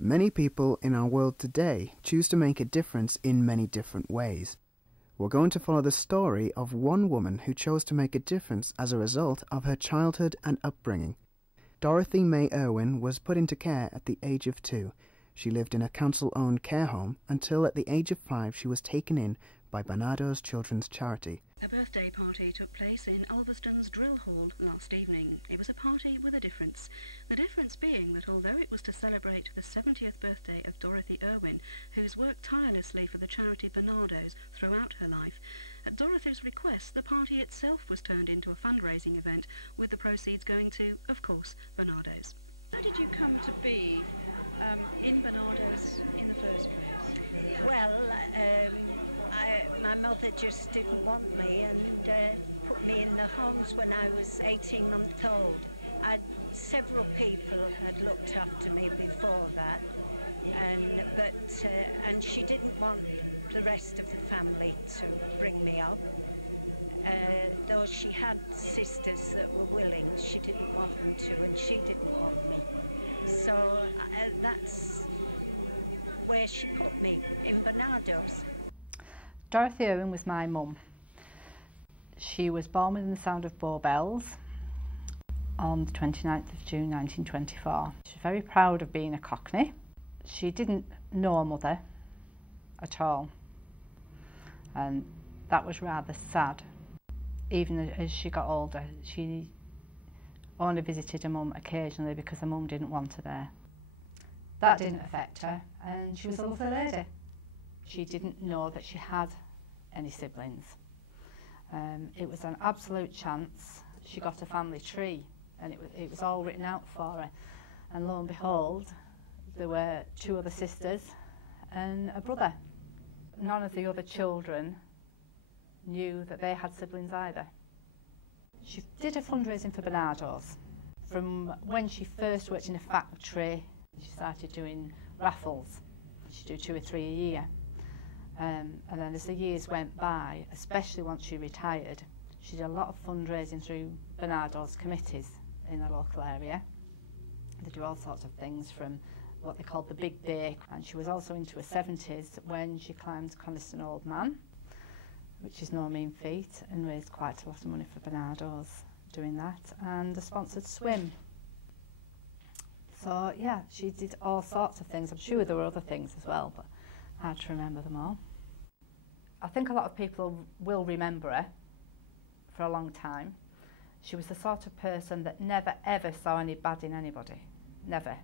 Many people in our world today choose to make a difference in many different ways. We're going to follow the story of one woman who chose to make a difference as a result of her childhood and upbringing. Dorothy May Irwin was put into care at the age of 2. She lived in a council-owned care home until at the age of 5 she was taken in by Bernardo's Children's Charity. A birthday party took place in Ulverston's Drill Hall last evening. It was a party with a difference. The difference being that although it was to celebrate the 70th birthday of Dorothy Irwin, who's worked tirelessly for the charity Bernardo's throughout her life, at Dorothy's request the party itself was turned into a fundraising event, with the proceeds going to, of course, Bernardo's. How did you come to be in Bernardo's in the first place? Well, my mother just didn't want me and put me in the homes when I was 18 months old. Several people had looked after me before that, and she didn't want the rest of the family to bring me up. Though she had sisters that were willing, she didn't want them to, and she didn't want me. So that's where she put me, in Bernardo's. Dorothy Irwin was my mum. She was born within the sound of Bow Bells on the 29th of June 1924. She was very proud of being a Cockney. She didn't know a mother at all, and that was rather sad. Even as she got older, she only visited her mum occasionally because her mum didn't want her there. That didn't affect her, and she was a lovely lady. She didn't know that she had any siblings. It was an absolute chance. She got a family tree, and it was all written out for her. And lo and behold, there were 2 other sisters and a brother. None of the other children knew that they had siblings either. She did a fundraising for Bernardo's. From when she first worked in a factory, she started doing raffles. She'd do 2 or 3 a year. And then as the years went by, especially once she retired, she did a lot of fundraising through Bernardo's committees in the local area. They do all sorts of things, from what they called the Big Bake. And she was also into her 70s when she climbed Coniston Old Man, which is no mean feat, and raised quite a lot of money for Bernardo's doing that, and a sponsored swim. So yeah, she did all sorts of things. I'm sure there were other things as well, but hard to remember them all. I think a lot of people will remember her for a long time. She was the sort of person that never ever saw any bad in anybody, never.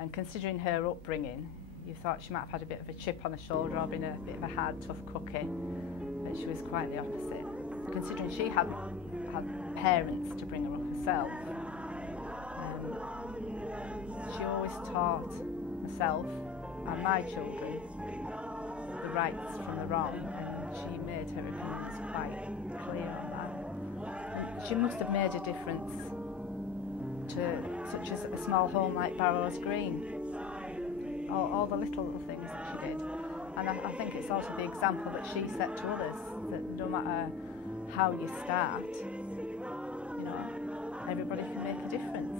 And considering her upbringing, you thought she might have had a bit of a chip on her shoulder or been a bit of a hard, tough cookie. But she was quite the opposite. Considering she hadn't had parents to bring her up herself, she always taught myself and my children the rights from the wrong, and she made her opinions quite clear on that. And she must have made a difference to such as a small home like Barrows Green, all the little things that she did. And I think it's also the example that she set to others, that no matter how you start, you know, everybody can make a difference.